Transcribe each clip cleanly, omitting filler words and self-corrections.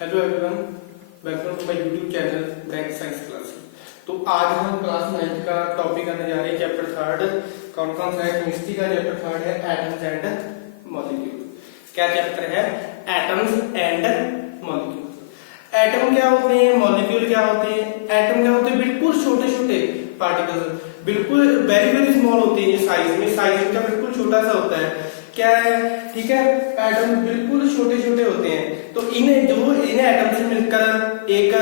Hello everyone, welcome to my YouTube channel bank science class. तो आज हम class 9 का टॉपिक करने जा रहे हैं। चैप्टर थर्ड कौन कौन सा है? केमिस्ट्री का चैप्टर थर्ड है एटम्स एंड मॉलिक्यूल्स। क्या चैप्टर है? Atoms and molecules. एटम क्या होते हैं, मॉलिक्यूल क्या होते हैं? एटम क्या होते हैं? बिल्कुल छोटे छोटे पार्टिकल्स, बिल्कुल वेरी वेरी स्मॉल होते हैं। साइज में, साइज इनका बिल्कुल छोटा सा होता है। क्या है? ठीक है, एटम बिल्कुल छोटे छोटे होते हैं। तो इन एटम से मिलकर एक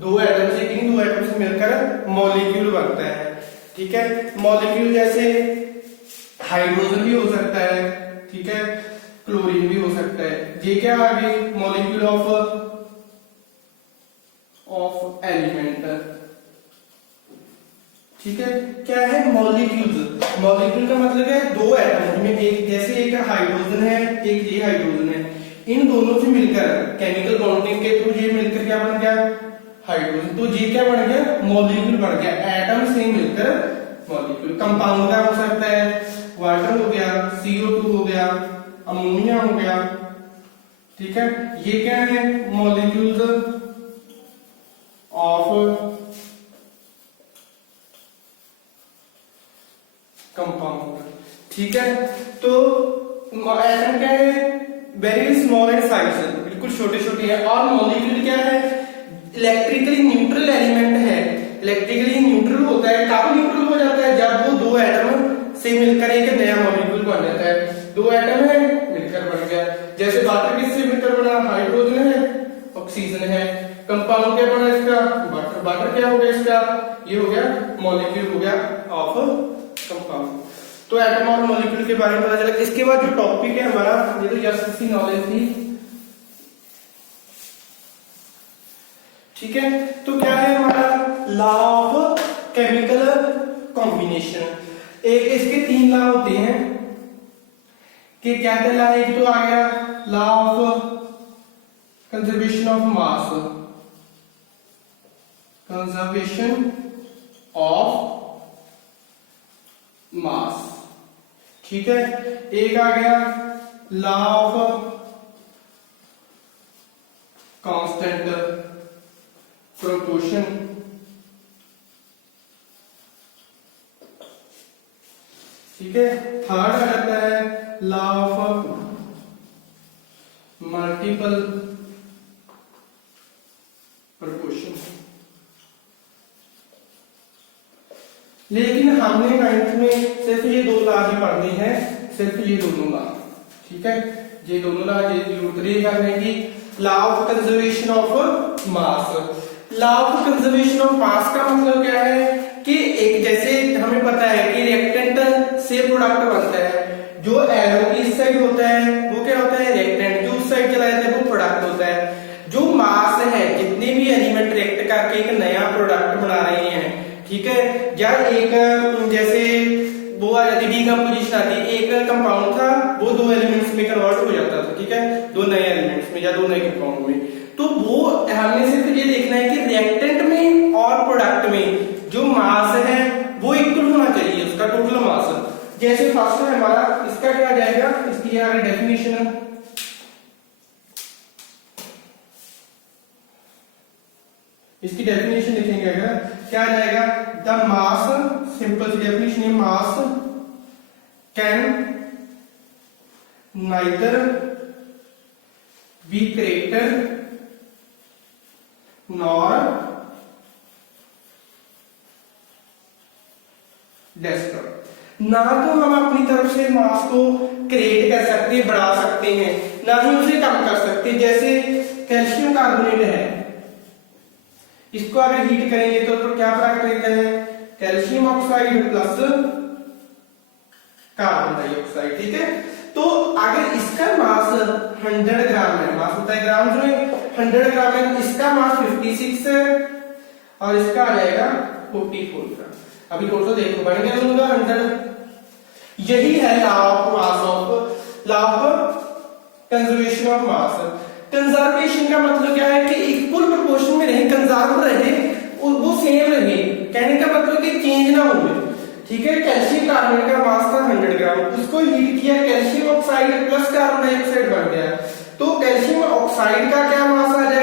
दो एटम से मिलकर मॉलिक्यूल बनता है। ठीक है, मॉलिक्यूल जैसे हाइड्रोजन भी हो सकता है, ठीक है, क्लोरीन भी हो सकता है। ये क्या आ गई? Molecule of element. ठीक है, क्या है? मॉलिक्यूल्स। मॉलिक्यूल का मतलब है दो एटम में, एक जैसे एक हाइड्रोजन है, एक ये हाइड्रोजन है। इन दोनों से मिलकर केमिकल बॉन्डिंग के थ्रू ये मिलकर क्या बन गया? हाइड्रोजन। तो ये क्या बन गया? मॉलिक्यूल बन गया। एटम से मिलकर मॉलिक्यूल। कंपाउंड क्या हो सकता है? वाटर हो गया, CO2 हो गया, अमोनिया हो गया। ठीक है, ये क्या है? Molecules of compound. ठीक है, तो एटम क्या है? वेरी स्मॉल इन साइज, बिल्कुल छोटे छोटे है। और मॉलिक्यूल क्या है? इलेक्ट्रिकली न्यूट्रल एलिमेंट है। इलेक्ट्रिकली न्यूट्रल होता है। कब न्यूट्रल हो जाता है? जब वो दो एटम से मिलकर एक नया मॉलिक्यूल बन जाता है। दो एटम है, मिलकर बन गया। जैसे वाटर किससे मिलकर बना? हाइड्रोजन है, ऑक्सीजन है। कंपाउंड क्या बना इसका? वाटर। वाटर क्या हो गया इसका? ये हो गया मॉलिक्यूल, हो गया ऑफ कंपाउंड। तो एटम और मॉलिक्यूल के बारे में पता चला। इसके बाद जो टॉपिक है हमारा, ये तो जस्ट सी नॉलेज थी। ठीक है, तो क्या है हमारा? Law of chemical combination. एक इसके तीन लॉ होते हैं कि क्या कहला है? एक तो आ गया law of conservation of mass, conservation of mass. ठीक है, एक आ गया लॉ ऑफ कांस्टेंट प्रोपोर्शन। ठीक है, थर्ड आ जाता है लॉ ऑफ मल्टीपल प्रोपोर्शन। लेकिन हमने 9th में सिर्फ ये दो लॉ ही पढ़ने हैं, सिर्फ ये दोनों लॉ। ठीक है, ये दोनों लॉ जरूरत नहीं करने की। Law of conservation of mass. Law of conservation of mass का मतलब क्या है कि एक जैसे हमें पता है कि रिएक्टेंट से प्रोडक्ट बनता है। जो एरो की इस साइड होता है वो क्या होता है? रिएक्टेंट। जो उस साइड चला जाता है वो प्रोडक्ट होता है। जो मास है, जितने भी एलिमेंट रिएक्ट करके एक नया प्रोडक्ट बना रहे हैं, ठीक है, या एक जैसे वो आ जाती डीकंपोजिशन आती, एक कंपाउंड था वो दो एलिमेंट्स में कन्वर्ट हो जाता था। ठीक है, दो नए एलिमेंट्स में या दो नए कंपाउंड में। तो वो हमने सिर्फ ये देखना है कि रिएक्टेंट में और प्रोडक्ट में जो मास है वो इक्वल होना चाहिए, उसका टोटल मास। जैसे फर्स्ट है हमारा, इसका क्या आ जाएगा? इसकी आगे डेफिनेशन है, इसकी डेफिनेशन लिखेंगे अगर, क्या आ जाएगा? द मास, सिंपल सी डेफिनेशन है, mass can neither be created nor destroyed. ना तो हम अपनी तरफ से मास को क्रिएट कर सकते हैं, बढ़ा सकते हैं, ना ही उसे कम कर सकते हैं। जैसे कैल्शियम कार्बोनेट है, इसको अगर हीट करेंगे तो क्या प्रोडक्ट रहता है? Calcium oxide plus carbon dioxide. ठीक है, तो अगर इसका मास 100 ग्राम है, मास होता है ग्राम में, 100 ग्राम है, इसका मास 56 है और इसका आ जाएगा 44 ग्राम। अभी टोटल देखो बन गया दोनों का 100। यही है law of mass of, law of conservation of mass. Conservation का मतलब क्या है कि इक्वल प्रोपोर्शन में रहे, कंजर्व रहे, वो सेम रहे। कहने का मतलब कि चेंज ना हो। ठीक है, कैल्शियम कार्बोनेट का मास था 100 ग्राम, उसको हीट किया, calcium oxide plus carbon dioxide बन गया। तो कैल्शियम ऑक्साइड का क्या मास आ जाएगा?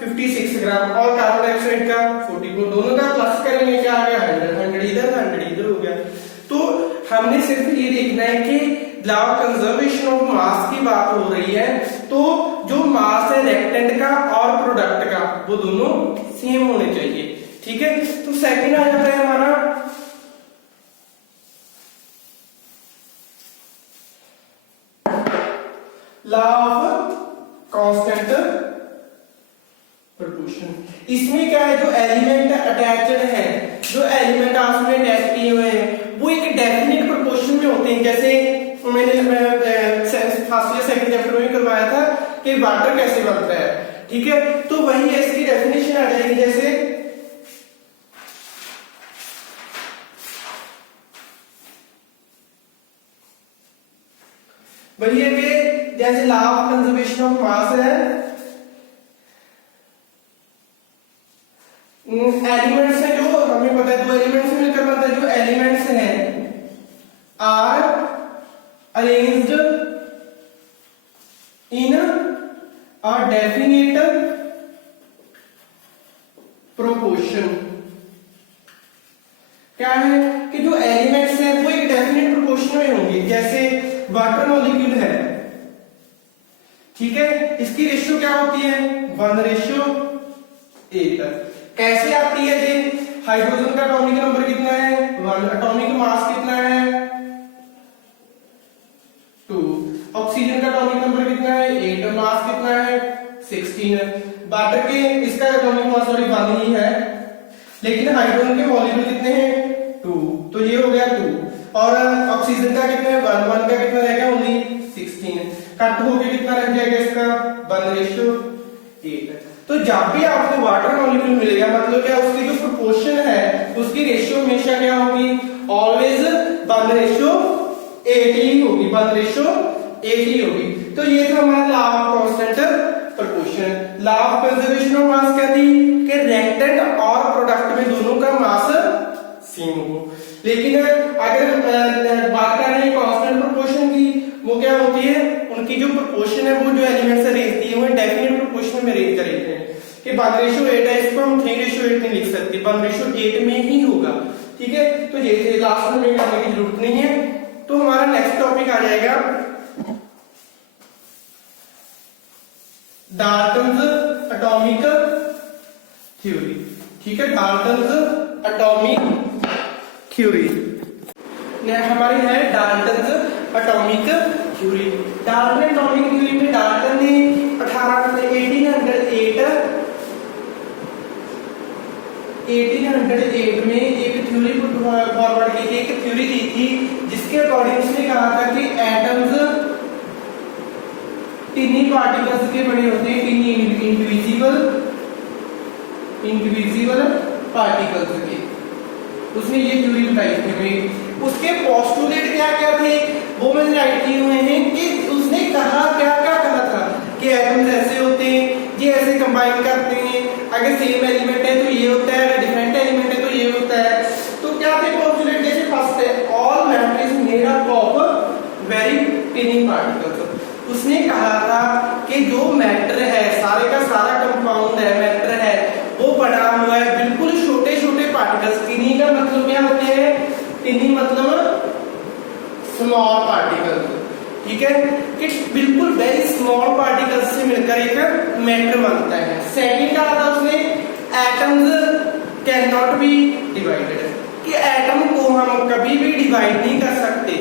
56 ग्राम और कार्बन डाइऑक्साइड का 44। दोनों का प्लस करेंगे क्या आ गया 100 इधर 100 इधर हो गया। तो हमने सिर्फ ये देखना है कि law of conservation of mass की बात हो रही है, तो जो मास है रिएक्टेंट का और प्रोडक्ट का वो दोनों सेम होने चाहिए। ठीक है, तो सेकंड आ जाता है हमारा लॉ ऑफ कांस्टेंट प्रोपोर्शन। इसमें क्या है, जो एलिमेंट अटैच्ड है, जो एलिमेंट आपस में अटैच किए हुए हैं वो एक डेफिनेट प्रोपोर्शन में होते हैं। जैसे मैंने फर्स्ट या सेकंड चैप्टर में करवाया था कि वाटर कैसे बनता है। ठीक है, तो वही है, इसकी डेफिनेशन आ जाएगी। जैसे वही है कि जैसे law of conservation of mass है, एलिमेंट्स है जो हमें पता है, दो एलिमेंट्स मिलकर बनता है। जो एलिमेंट्स हैं are arranged in a definite proportion. क्या है कि जो एलिमेंट्स हैं वो एक डेफिनेट प्रोपोर्शन में होंगे। जैसे वाटर मॉलिक्यूल है, ठीक है, इसकी रेशियो क्या होती है 1:8। कैसे आती है जी, हाइड्रोजन का एटॉमिक नंबर कितना है 1, एटॉमिक मास कितना है 2, ऑक्सीजन का एटॉमिक नंबर कितना है 8, मास कितना है 16। वाटर के इसका एटॉमिक मास सॉरी 1 ही है, लेकिन हाइड्रोजन के मॉलिक्यूल कितने हैं 2, तो ये हो गया 2। और ऑक्सीजन का कितना है 1 का कितना रहेगा ओनली 16, कट होके कितना रह जाएगा इसका 1:8। तो जब भी आपको वाटर मॉलिक्यूल मिलेगा मतलब क्या, उसकी जो प्रोपोर्शन है उसकी रेशियो हमेशा क्या होगी, ऑलवेज 1:8 ही होगी, 1:8 ही होगी। तो ये था हमारा law of constant proportion. Law of conservation of mass क्या थी कि रिएक्टेंट और प्रोडक्ट में दोनों का मास सेम हो। लेकिन अगर बात कर रहे हैं कांस्टेंट प्रोपोर्शन की, वो क्या होती है, उनकी जो प्रोपोर्शन है वो जो एलिमेंट से रेंज दी है डेफिनेट प्रोपोर्शन में रेंज करेंगे कि 1:8 है, इसको हम 3:8 नहीं लिख सकते, 1:8 में ही होगा। ठीक है, तो ये लास्ट में करने की जरूरत नहीं है। तो हमारा नेक्स्ट टॉपिक आ जाएगा डाल्टन्स एटॉमिक थ्योरी। ठीक है, डाल्टन्स एटॉमिक थ्योरी हमारी है Dalton's atomic theory. Dalton atomic theory में डाल्टन ने 1808 में एक थ्योरी फॉरवर्ड की थी, एक थ्योरी दी थी जिसके अकॉर्डिंग उसने कहा था कि एटम्स टिनी पार्टिकल्स के बने होते हैं, टिनी इनडिविजिबल पार्टिकल्स के। उसने ये थ्योरी बताई थी। उसके पोस्टुलेट क्या क्या थे वो मैंने राइट किए हुए हैं कि उसने कहा क्या क्या कहा था कि एटम्स ऐसे होते हैं, ये ऐसे कंबाइन करते हैं, अगर सेम एलिमेंट है तो ये होता है, अगर डिफरेंट एलिमेंट है तो ये होता है। तो क्या थे पोस्टुलेट, जैसे फर्स्ट है all matter is made up of very टिनी particles. उसने कहा था कि जो मैटर है सारे का सारा कंपाउंड है, मैटर है, वो बना हुआ है बिल्कुल छोटे छोटे पार्टिकल्स। टिनी का मतलब क्या होते हैं, टिनी मतलब स्मॉल पार्टिकल। ठीक है, कि बिल्कुल वेरी स्मॉल पार्टिकल्स से मिलकर एक मैटर बनता है। सेकंड कहा था उसने atoms can not be divided, कि एटम को हम कभी भी डिवाइड नहीं कर सकते।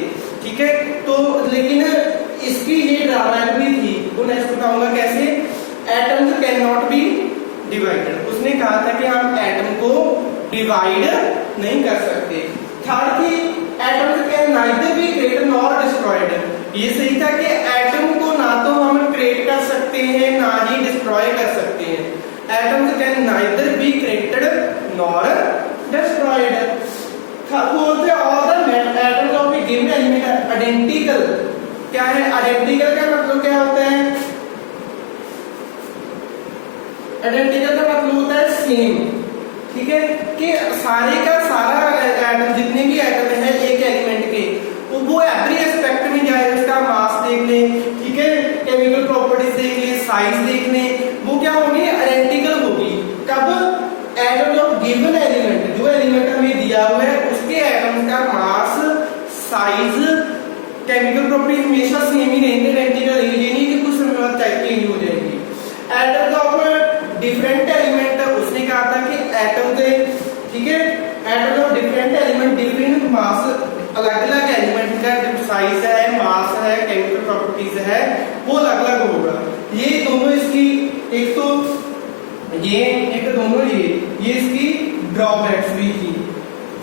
ठीक है, तो लेकिन इसकी ये ड्रॉबैक भी थी, वो नेक्स्ट बताऊंगा कैसे। Atoms can not be divided, उसने कहा था कि हम एटम को डिवाइड नहीं कर सकते। थर्ड थी atoms can neither be created nor destroyed. ये सही था कि एटम को ना तो हम क्रिएट कर सकते हैं ना ही डिस्ट्रॉय कर सकते हैं। Atoms can neither be created nor destroyed. Fourth all the atoms of a given element are identical. क्या है आइडेंटिकल का मतलब क्या होता है, आइडेंटिकल का मतलब होता है सेम। ठीक है, कि सारे का सारा एटम जितने भी एटम है एक एलिमेंट के वो एवरी एस्पेक्ट में जाए, उसका मास देख लें, ठीक है, केमिकल प्रॉपर्टीज देख लें, साइज देख लें, वो क्या होगी, आइडेंटिकल होगी। कब? एटम्स ऑफ गिवन एलिमेंट, जो एलिमेंट हमें दिया हुआ है उसके एटम्स का मास, साइज, केमिकल प्रॉपर्टी हमेशा सेम ही रहेंगे, आइडेंटिकल। ये नहीं कि कुछ समय बाद चेंज हो जाएंगी। एटम्स ऑफ डिफरेंट एलिमेंट, उसने कहा था कि एटम से, ठीक है, atoms of different element, different mass, अलग अलग एलिमेंट का जो साइज है, मास है, केमिकल प्रॉपर्टीज है, वो अलग अलग होगा। ये दोनों इसकी, एक तो ये, एक दोनों ये इसकी ड्रॉबैक्स भी थी।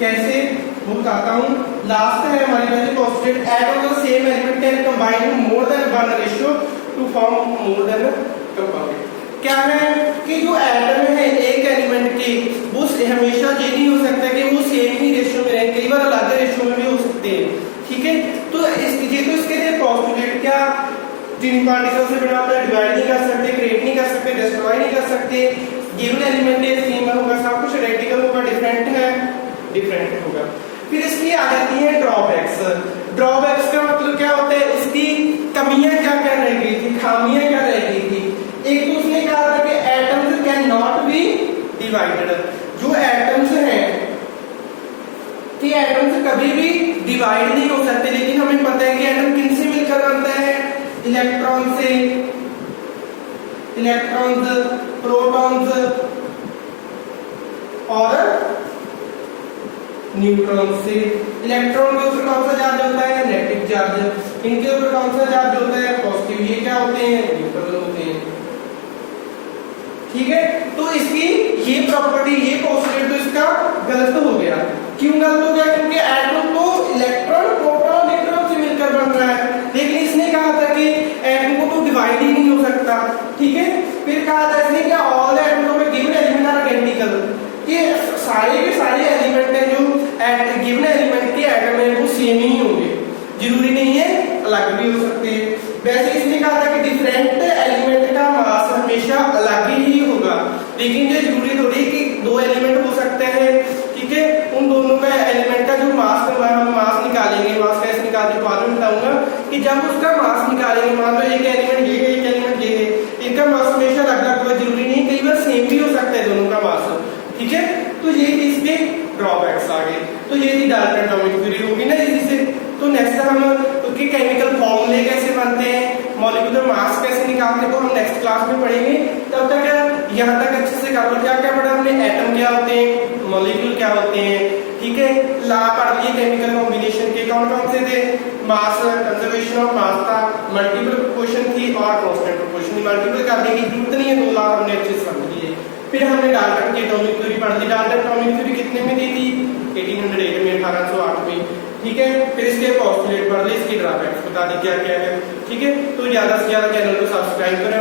कैसे, वो बताता हूँ। लास्ट है हमारे पास posted atoms of same element can combine more than one ratio to form more than compound. क्या है कि जो एटम है एक एलिमेंट के, वो हमेशा ये नहीं हो सकता कि वो सेम ही रेशियो में रहे, कई बार अलग रेशियो में भी हो सकते हैं, ठीक है। तो इसके लिए पोस्टुलेट क्या, तीन पार्टिकल से बना होता है, डिवाइड नहीं कर सकते, क्रिएट नहीं कर सकते, डिस्ट्रॉय नहीं कर सकते, गिवन एलिमेंट है सेम होगा, सब कुछ आइडेंटिकल होगा, डिफरेंट है डिफरेंट होगा। फिर इसकी आ जाती है ड्रॉबैक्स। ड्रॉबैक्स का मतलब क्या होता है, इसकी कमियां क्या क्या रह गई थी, खामियां क्या रह गई थी। एक तो उसने कहा था कि atoms can not be divided, जो एटम्स हैं कि एटम्स कभी भी डिवाइड नहीं हो सकते। लेकिन हमें पता है कि एटम किन से मिलकर बनता है, इलेक्ट्रॉन से, इलेक्ट्रॉन्स, प्रोटॉन्स और न्यूट्रॉन से। इलेक्ट्रॉन के ऊपर कौन सा चार्ज होता है, नेगेटिव चार्ज, इनके ऊपर कौन सा चार्ज होता है, पॉजिटिव। ये क्या होते हैं, न्यूट्रल होते हैं, ठीक है। तो इसकी ये प्रॉपर्टी, ये पोस्टुलेट तो इसका गलत हो गया। क्यों गलत हो गया, क्योंकि एटम तो इलेक्ट्रॉन, प्रोटॉन, न्यूट्रॉन से मिलकर बन रहा है, लेकिन इसने कहा था कि एटम को तो डिवाइड ही नहीं हो सकता, ठीक है। फिर कहा था इसने कि all the atoms of a given element are identical, कि सारे के सारे एलिमेंट हैं जो गिवन एलिमेंट के एटम है वो सेम ही होंगे, जरूरी नहीं है अलग भी हो सकते हैं। वैसे इसने कहा था कि डिफरेंट एलिमेंट का मास हमेशा अलग ही होगा, लेकिन ये जरूरी थोड़ी कि दो एलिमेंट हो सकते हैं, ठीक है। उन दोनों का एलिमेंट का जो मास का हम मास निकालेंगे, मास कैसे निकालते हैं बाद में बताऊंगा, कि जब उसका मास निकालेंगे, मान लो एक एलिमेंट ये है, एक एलिमेंट ये है, इनका मास हमेशा अलग अलग होगा, जरूरी नहीं, कई बार सेम भी हो सकता है दोनों का मास, ठीक है। तो ये थी इसके ड्रॉबैक्स आ गए। तो ये थी डाल्टन एटॉमिक थ्योरी होगी ना इसी से। तो नेक्स्ट हम उसके केमिकल फॉर्मूले कैसे बनते हैं, मॉलिक्यूलर मास कैसे निकालते हैं, वो हम नेक्स्ट क्लास में पढ़ेंगे। तब तक यहाँ तक अच्छे से कर लो। क्या क्या पढ़ा हमने, एटम क्या होते हैं, मॉलिक्यूल क्या होते हैं, ठीक है। ला पढ़ लिए केमिकल कॉम्बिनेशन के, कौन कौन से थे, मास, कंजर्वेशन ऑफ मास था, मल्टीपल प्रोपोर्शन थी और कांस्टेंट प्रोपोर्शन। मल्टीपल करने की जरूरत नहीं है, दो ला हमने अच्छे से समझ लिए। फिर हमने डाल्टन की एटॉमिक थ्योरी पढ़ ली। डाल्टन एटॉमिक थ्योरी कितने में दी थी, 1808 में, 1808 में, ठीक है। फिर इसके पोस्टुलेट पढ़ ली, इसकी ड्रॉबैक्स बता दी क्या क्या है, ठीक है। तो ज्यादा से ज्यादा चैनल को सब्सक्राइब करें।